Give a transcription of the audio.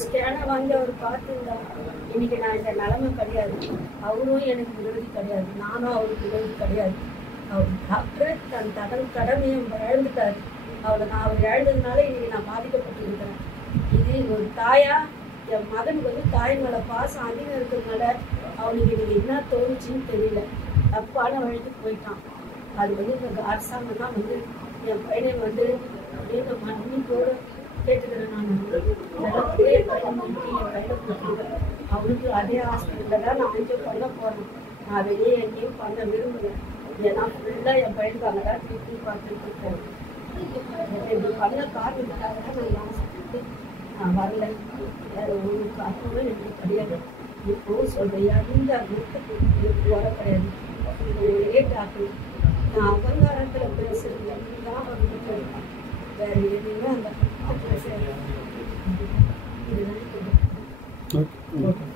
ஸ்கேனை வாங்கி அவர் பார்த்துருந்தா இன்னைக்கு நான் இந்த நிலைமை கிடையாது. அவரும் எனக்கு விரோதி கிடையாது, நானும் அவருக்கு விரோதி கிடையாது. அவர் டாக்டர் தன் கடமையை இழந்துட்டார். அவர் இழந்ததுனால இன்னைக்கு நான் பாதிக்கப்பட்டிருக்கிறேன். இது ஒரு தாயா என் மகனுக்கு வந்து தாய் மேலே பாசம் அதிகம் இருக்கிறதுனால அவனுக்கு இன்னைக்கு என்ன தோணுச்சுன்னு தெரியல, தப்பான வழிக்கு போயிட்டான். அது வந்து இந்த அரசாங்கம் தான் வந்து என் பையனை வந்து அப்படியே மன்னிப்போடு கேட்டுக்கிறேன். நான் நல்லபடியாக என் பையனை கொடுத்துருக்கேன். அவனுக்கு அதே ஹாஸ்பிட்டலில் தான் நான் அஞ்சு பண்ண போகிறேன். நான் வெளியே எங்கேயும் பண்ண விரும்புகிறேன். ஏன்னா ஃபுல்லாக என் பையனுக்கு அங்கே தான் ட்ரீட்மெண்ட் பார்த்துட்டு இருக்கேன். இப்படி பண்ண காரணத்துக்காக தான் நான் ஹாஸ்பிட்டலுக்கு நான் வரல. வேறு ஒரு காரணமும் எனக்கு கிடையாது. இப்போவும் சொல்கிறேன், எந்த எனக்கு வர கிடையாது. ஒரே டாக்டர் நான் அவங்காரத்தில் பேசுகிறேன் தான் வந்துட்டு இருக்கேன். வேறு எதுவுமே அந்த இதுதான்.